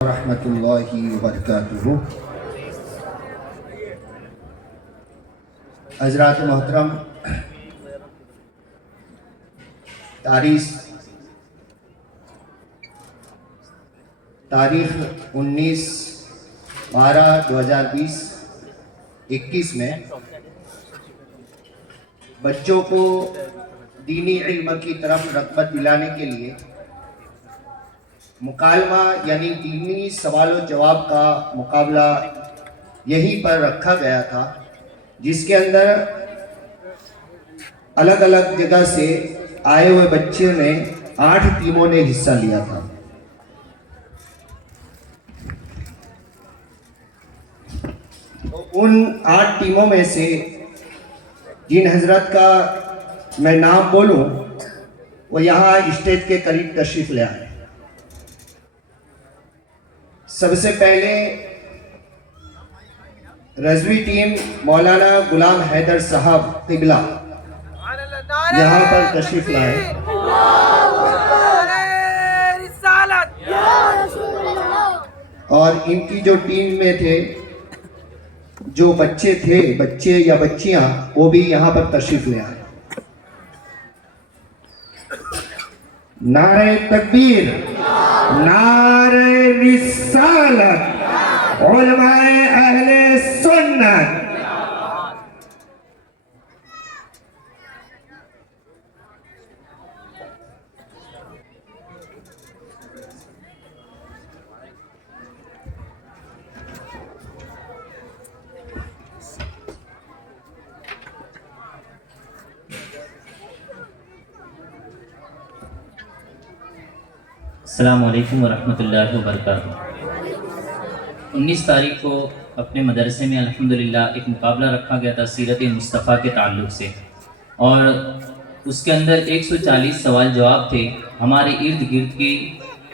ورحمۃ اللہ وبرکاتہ۔ حضرات محترم، تاریخ 19/12/2021 میں بچوں کو دینی علم کی طرف رغبت دلانے کے لیے مکالمہ یعنی دینی سوال و جواب کا مقابلہ یہیں پر رکھا گیا تھا، جس کے اندر الگ الگ جگہ سے آئے ہوئے بچوں نے 8 ٹیموں نے حصہ لیا تھا۔ تو ان 8 ٹیموں میں سے جن حضرت کا میں نام بولوں وہ یہاں اسٹیج کے قریب تشریف لے آئے۔ سب سے پہلے رضوی ٹیم مولانا غلام حیدر صاحب قبلہ یہاں پر تشریف لائے، اور ان کی جو ٹیم میں تھے جو بچے یا بچیاں وہ بھی یہاں پر تشریف لے آئے۔ نعرہ تکبیر، نعرہ رسالت، علماء اہل سنت۔ السلام علیکم ورحمۃ اللہ وبرکاتہ۔ 19 تاریخ کو اپنے مدرسے میں الحمدللہ ایک مقابلہ رکھا گیا تھا سیرت مصطفیٰ کے تعلق سے، اور اس کے اندر 140 سوال جواب تھے۔ ہمارے ارد گرد کی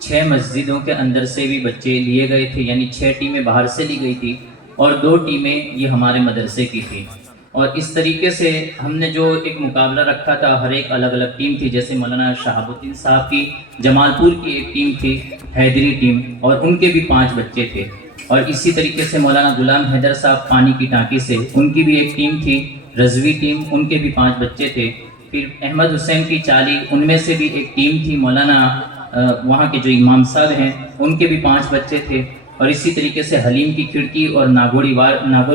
6 مسجدوں کے اندر سے بھی بچے لیے گئے تھے، یعنی 6 ٹیمیں باہر سے لی گئی تھی اور 2 ٹیمیں یہ ہمارے مدرسے کی تھی۔ اور اس طریقے سے ہم نے جو ایک مقابلہ رکھا تھا، ہر ایک الگ الگ ٹیم تھی، جیسے مولانا شہاب الدین صاحب کی جمال پور کی ایک ٹیم تھی، حیدری ٹیم، اور ان کے بھی 5 بچے تھے، اور اسی طریقے سے مولانا غلام حیدر صاحب پانی کی ٹانکی سے ان کی بھی ایک ٹیم تھی، رضوی ٹیم، ان کے بھی 5 بچے تھے۔ پھر احمد حسین کی چالی، ان میں سے بھی ایک ٹیم تھی، مولانا وہاں کے جو امام صاحب ہیں ان کے بھی 5 بچے تھے، اور اسی طریقے سے حلیم کی کھڑکی اور ناگوری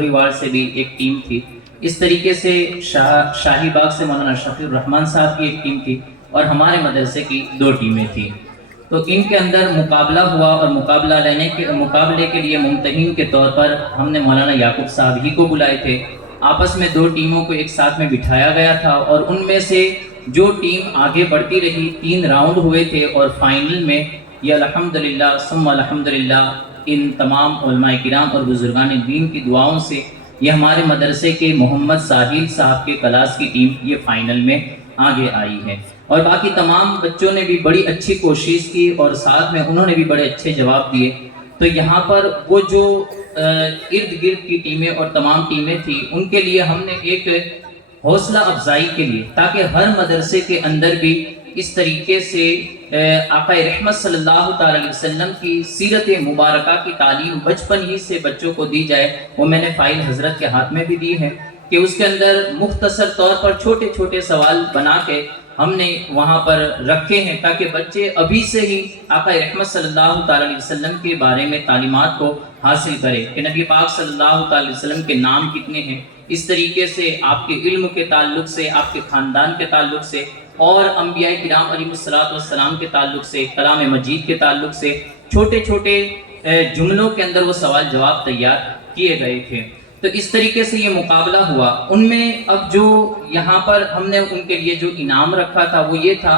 وار سے بھی ایک ٹیم تھی۔ اس طریقے سے شاہی باغ سے مولانا شفیع الرحمان صاحب کی ایک ٹیم تھی، اور ہمارے مدرسے کی 2 ٹیمیں تھیں۔ تو ان کے اندر مقابلہ ہوا، اور مقابلے کے لیے ممتحن کے طور پر ہم نے مولانا یعقوب صاحب ہی کو بلائے تھے۔ آپس میں 2 ٹیموں کو ایک ساتھ میں بٹھایا گیا تھا، اور ان میں سے جو ٹیم آگے بڑھتی رہی، 3 راؤنڈ ہوئے تھے، اور فائنل میں یہ الحمدللہ ثم الحمدللہ ان تمام علماء کرام اور بزرگان دین کی دعاؤں سے یہ ہمارے مدرسے کے محمد ساحل صاحب کے کلاس کی ٹیم یہ فائنل میں آگے آئی ہے۔ اور باقی تمام بچوں نے بھی بڑی اچھی کوشش کی، اور ساتھ میں انہوں نے بھی بڑے اچھے جواب دیے۔ تو یہاں پر وہ جو ارد گرد کی ٹیمیں اور تمام ٹیمیں تھیں، ان کے لیے ہم نے ایک حوصلہ افزائی کے لیے، تاکہ ہر مدرسے کے اندر بھی اس طریقے سے آقا رحمت صلی اللہ تعالی علیہ وسلم کی سیرت مبارکہ کی تعلیم بچپن ہی سے بچوں کو دی جائے، وہ میں نے فائل حضرت کے ہاتھ میں بھی دی ہے، کہ اس کے اندر مختصر طور پر چھوٹے چھوٹے سوال بنا کے ہم نے وہاں پر رکھے ہیں، تاکہ بچے ابھی سے ہی آقا رحمت صلی اللہ تعالی علیہ وسلم کے بارے میں تعلیمات کو حاصل کرے، کہ نبی پاک صلی اللہ تعالی علیہ وسلم کے نام کتنے ہیں، اس طریقے سے آپ کے علم کے تعلق سے، آپ کے خاندان کے تعلق سے، اور انبیاء کرام علیہ السلام کے تعلق سے، کلام مجید کے تعلق سے چھوٹے چھوٹے جملوں کے اندر وہ سوال جواب تیار کیے گئے تھے۔ تو اس طریقے سے یہ مقابلہ ہوا۔ ان میں اب جو یہاں پر ہم نے ان کے لیے جو انعام رکھا تھا وہ یہ تھا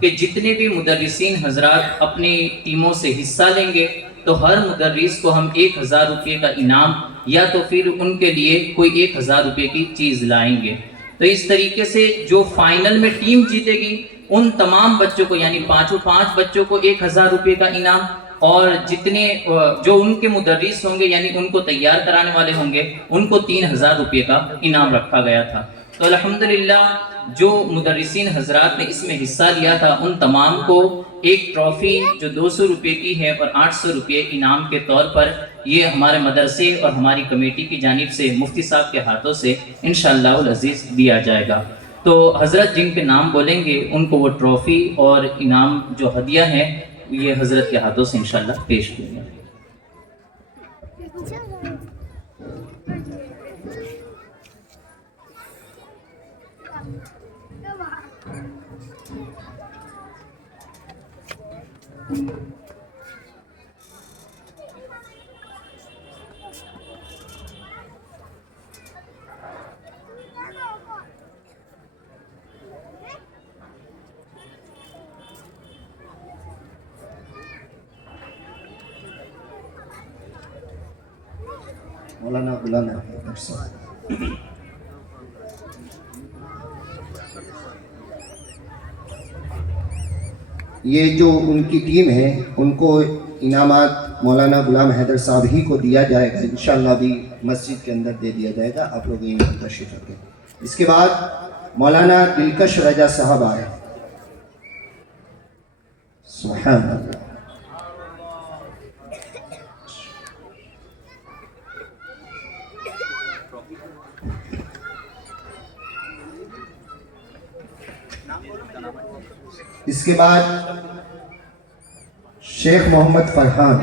کہ جتنے بھی مدرسین حضرات اپنی ٹیموں سے حصہ لیں گے، تو ہر مدرس کو ہم 1000 روپے کا انعام، یا تو پھر ان کے لیے کوئی 1000 روپے کی چیز لائیں گے۔ تو اس طریقے سے جو فائنل میں ٹیم جیتے گی ان تمام بچوں کو، یعنی 5 بچوں کو 1000 روپے کا انعام، اور جتنے جو ان کے مدرس ہوں گے، یعنی ان کو تیار کرانے والے ہوں گے، ان کو 3000 روپے کا انعام رکھا گیا تھا۔ تو الحمدللہ جو مدرسین حضرات نے اس میں حصہ لیا تھا ان تمام کو ایک ٹرافی جو 200 روپے کی ہے اور 800 روپے انعام کے طور پر یہ ہمارے مدرسے اور ہماری کمیٹی کی جانب سے مفتی صاحب کے ہاتھوں سے انشاءاللہ العزیز دیا جائے گا۔ تو حضرت جن کے نام بولیں گے ان کو وہ ٹرافی اور انعام جو ہدیہ ہے یہ حضرت کے ہاتھوں سے انشاءاللہ پیش کیے گا۔ مولانا غلام احمد صاحب۔ یہ جو ان کی ٹیم ہے ان کو انعامات مولانا غلام حیدر صاحب ہی کو دیا جائے گا، انشاءاللہ بھی مسجد کے اندر دے دیا جائے گا، آپ لوگ یہیں پر تشریف رکھیں۔ اس کے بعد مولانا دلکش رجا صاحب آئے۔ سبحان اللہ۔ اس کے بعد شیخ محمد فرحان۔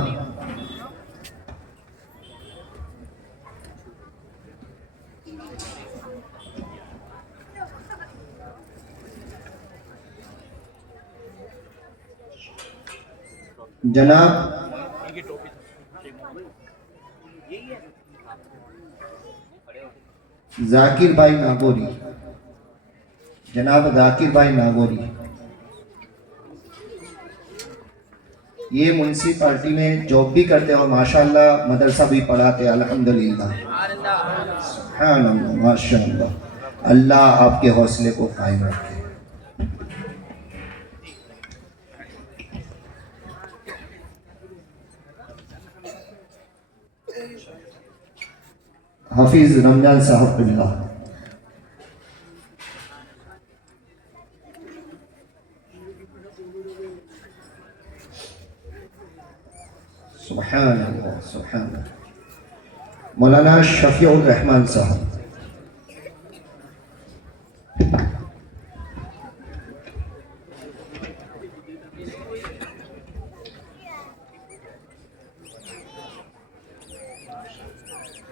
جناب ذاکر بھائی ناگوری، جناب ذاکر بھائی ناگوری، یہ منسپلٹی میں جاب بھی کرتے اور ماشاءاللہ مدرسہ بھی پڑھاتے، الحمدللہ۔ سبحان اللہ، ماشاءاللہ، اللہ آپ کے حوصلے کو قائم رکھے۔ حافظ رمضان صاحب اللہ۔ سبحان اللہ، سبحان اللہ۔ مولانا شفیع الرحمان صاحب۔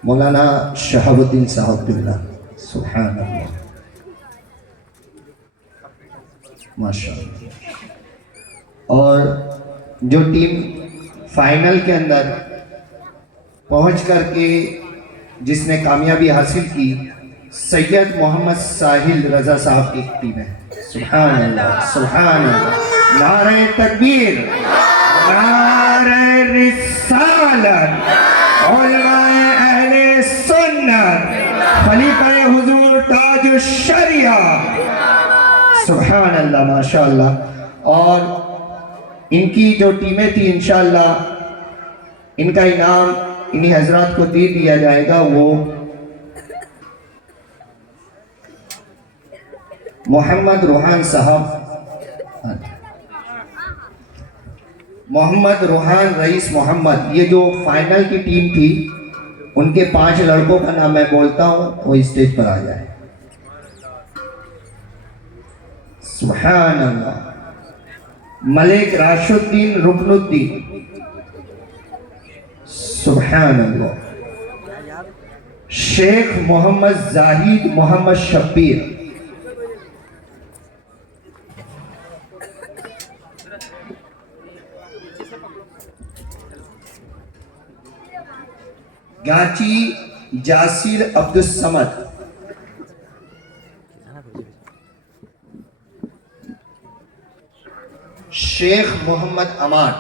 مولانا شہاب الدین صاحب اللہ۔ سبحان اللہ، ماشاءاللہ۔ اور جو ٹیم فائنل کے اندر پہنچ کر کے جس نے کامیابی حاصل کی، سید محمد ساحل رضا صاحب کی ٹیم ہے۔ سبحان اللہ، سبحان اللہ، نعرہ تکبیر، نعرہ رسالت، علماء اہل سنت، خلیفہ حضور تاج الشریعہ۔ سبحان اللہ، ماشاءاللہ۔ اور ان کی جو ٹیمیں تھی انشاءاللہ ان کا انعام انہی حضرات کو دے دیا جائے گا۔ وہ محمد روحان صاحب، محمد روحان رئیس محمد، یہ جو فائنل کی ٹیم تھی ان کے 5 لڑکوں کا نام میں بولتا ہوں، وہ اسٹیج پر آ جائے۔ سبحان اللہ۔ ملک راشد الدین رکن الدین، سبحان اللہ۔ شیخ محمد زاہد محمد شبیر، گانچی جاسر عبدالصمد، شیخ محمد امان،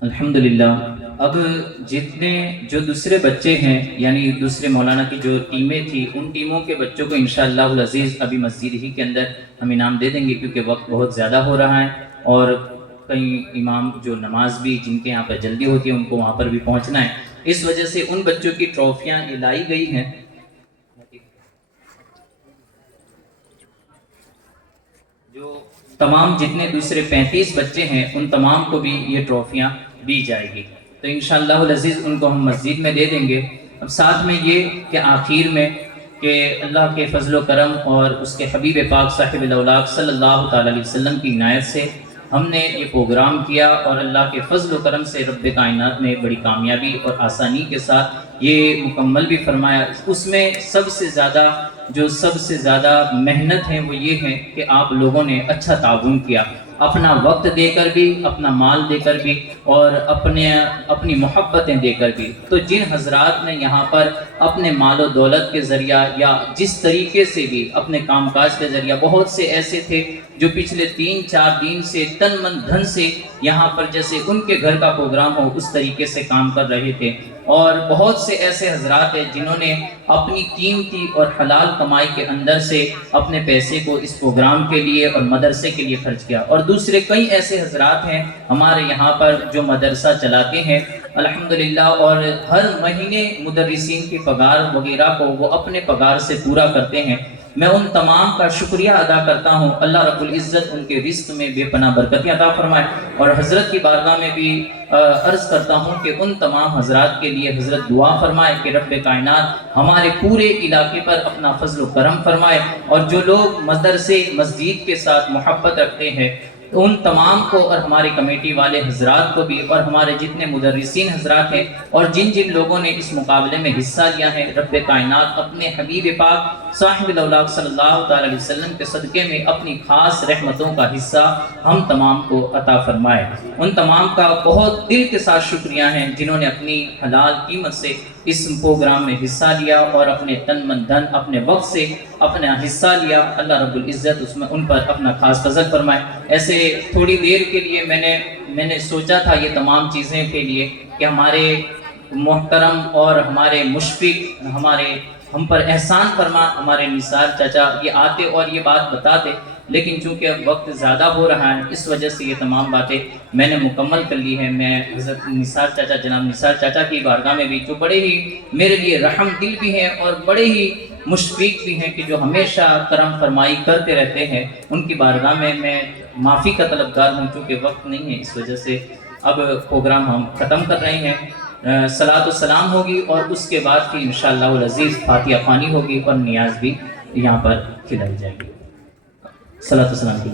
الحمدللہ اب جتنے جو دوسرے بچے ہیں یعنی دوسرے مولانا کی جو ٹیمیں تھی ان ٹیموں کے بچوں کو انشاءاللہ العزیز ابھی مسجد ہی کے اندر ہم انعام دے دیں گے، کیونکہ وقت بہت زیادہ ہو رہا ہے اور کئی امام جو نماز بھی جن کے یہاں پر جلدی ہوتی ہے ان کو وہاں پر بھی پہنچنا ہے، اس وجہ سے ان بچوں کی ٹرافیاں یہ لائی گئی ہیں۔ جو تمام جتنے دوسرے 35 بچے ہیں ان تمام کو بھی یہ ٹرافیاں دی جائے گی، تو انشاءاللہ العزیز ان کو ہم مسجد میں دے دیں گے۔ اب ساتھ میں یہ کہ آخر میں کہ اللہ کے فضل و کرم اور اس کے حبیب پاک صاحب الاولاق صلی اللہ تعالی علیہ وسلم کی عنایت سے ہم نے یہ پروگرام کیا اور اللہ کے فضل و کرم سے رب کائنات نے بڑی کامیابی اور آسانی کے ساتھ یہ مکمل بھی فرمایا۔ اس میں سب سے زیادہ محنت ہے وہ یہ ہے کہ آپ لوگوں نے اچھا تعاون کیا، اپنا وقت دے کر بھی، اپنا مال دے کر بھی اور اپنی محبتیں دے کر بھی۔ تو جن حضرات نے یہاں پر اپنے مال و دولت کے ذریعہ یا جس طریقے سے بھی اپنے کام کاج کے ذریعہ، بہت سے ایسے تھے جو پچھلے 3-4 دن سے تن من دھن سے یہاں پر جیسے ان کے گھر کا پروگرام ہو اس طریقے سے کام کر رہے تھے، اور بہت سے ایسے حضرات ہیں جنہوں نے اپنی قیمتی اور حلال کمائی کے اندر سے اپنے پیسے کو اس پروگرام کے لیے اور مدرسے کے لیے خرچ کیا، اور دوسرے کئی ایسے حضرات ہیں ہمارے یہاں پر جو مدرسہ چلاتے ہیں الحمدللہ، اور ہر مہینے مدرسین کی پگار وغیرہ کو وہ اپنے پگار سے پورا کرتے ہیں۔ میں ان تمام کا شکریہ ادا کرتا ہوں، اللہ رب العزت ان کے رزق میں بے پناہ برکتیں عطا فرمائے، اور حضرت کی بارگاہ میں بھی عرض کرتا ہوں کہ ان تمام حضرات کے لیے حضرت دعا فرمائے کہ رب کائنات ہمارے پورے علاقے پر اپنا فضل و کرم فرمائے، اور جو لوگ مدرسے مسجد کے ساتھ محبت رکھتے ہیں ان تمام کو اور ہماری کمیٹی والے حضرات کو بھی اور ہمارے جتنے مدرسین حضرات ہیں اور جن جن لوگوں نے اس مقابلے میں حصہ لیا ہے، رب کائنات اپنے حبیب پاک صاحب الاولاق صلی اللہ تعالی علیہ وسلم کے صدقے میں اپنی خاص رحمتوں کا حصہ ہم تمام کو عطا فرمائے۔ ان تمام کا بہت دل کے ساتھ شکریہ ہیں جنہوں نے اپنی حلال قیمت سے اس پروگرام میں حصہ لیا اور اپنے تن من دھن اپنے وقت سے اپنا حصہ لیا، اللہ رب العزت اس میں ان پر اپنا خاص فضل فرمائے۔ ایسے تھوڑی دیر کے لیے میں نے سوچا تھا یہ تمام چیزیں کے لیے کہ ہمارے محترم اور ہمارے مشفق ہم پر احسان فرما ہمارے نثار چاچا یہ آتے اور یہ بات بتاتے، لیکن چونکہ اب وقت زیادہ ہو رہا ہے اس وجہ سے یہ تمام باتیں میں نے مکمل کر لی ہیں۔ میں حضرت نثار چاچا جناب نثار چاچا کی بارگاہ میں بھی جو بڑے ہی میرے لیے رحم دل بھی ہیں اور بڑے ہی مشفق بھی ہیں کہ جو ہمیشہ کرم فرمائی کرتے رہتے ہیں، ان کی بارگاہ میں معافی کا طلبگار ہوں، چونکہ وقت نہیں ہے اس وجہ سے اب پروگرام ہم ختم کر رہے ہیں۔ صلاۃ و سلام ہوگی اور اس کے بعد پھر انشاءاللہ العزیز فاتحہ خوانی ہوگی اور نیاز بھی یہاں پر کھلائی جائے گی۔ صلاۃ و سلام کی